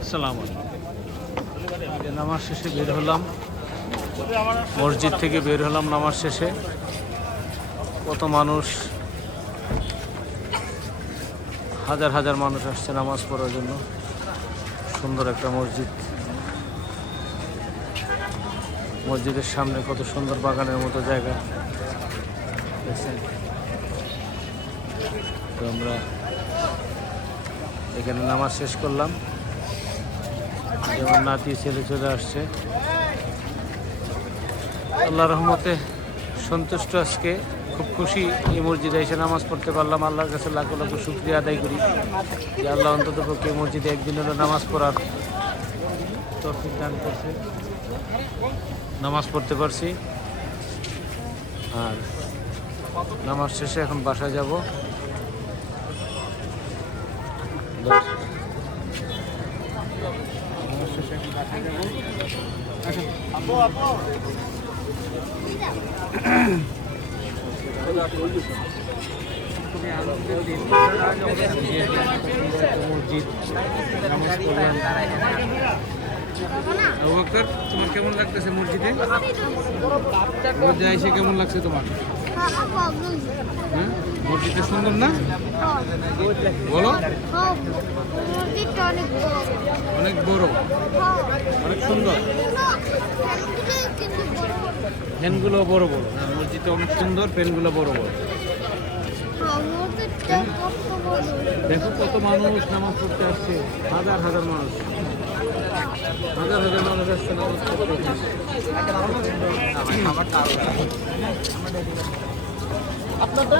আসসালামু আলাইকুম। নামাজ শেষে বের হলাম, মসজিদ থেকে বের হলাম নামাজ শেষে। কত মানুষ, হাজার হাজার মানুষ আসছে নামাজ পড়ার জন্য। সুন্দর একটা মসজিদ, মসজিদের সামনে কত সুন্দর বাগানের মতো জায়গা দেখছেন। তো আমরা এখানে নামাজ শেষ করলাম। যেমন নাতি ছেলে চলে আসছে, আল্লাহর রহমতে সন্তুষ্ট। আজকে খুব খুশি এই মসজিদে এসে নামাজ পড়তে পারলাম। আল্লাহর কাছে লাখো লাখো শুকরিয়া আদায় করি যে আল্লাহ অন্তত পক্ষে এই মসজিদে একদিন হলো নামাজ পড়ার তৌফিক দান করছে, নামাজ পড়তে পারছি। আর নামাজ শেষে এখন বাসায় যাব। তোমার কেমন লাগতেছে মসজিদে? মসজিদে এসে কেমন লাগছে তোমার? হ্যাঁ, মসজিদটা সুন্দর না? বলো। অনেক বড়, অনেক সুন্দর। ফ্যানগুলো বড় বড়। হ্যাঁ, মসজিদটা অনেক সুন্দর, ফ্যানগুলো বড় বড়। দেখো কত মানুষ নামাজ পড়তে আসছে, হাজার হাজার মানুষ, হাজার হাজার মানুষ আসছে নামাজ পড়তে। আপনারটা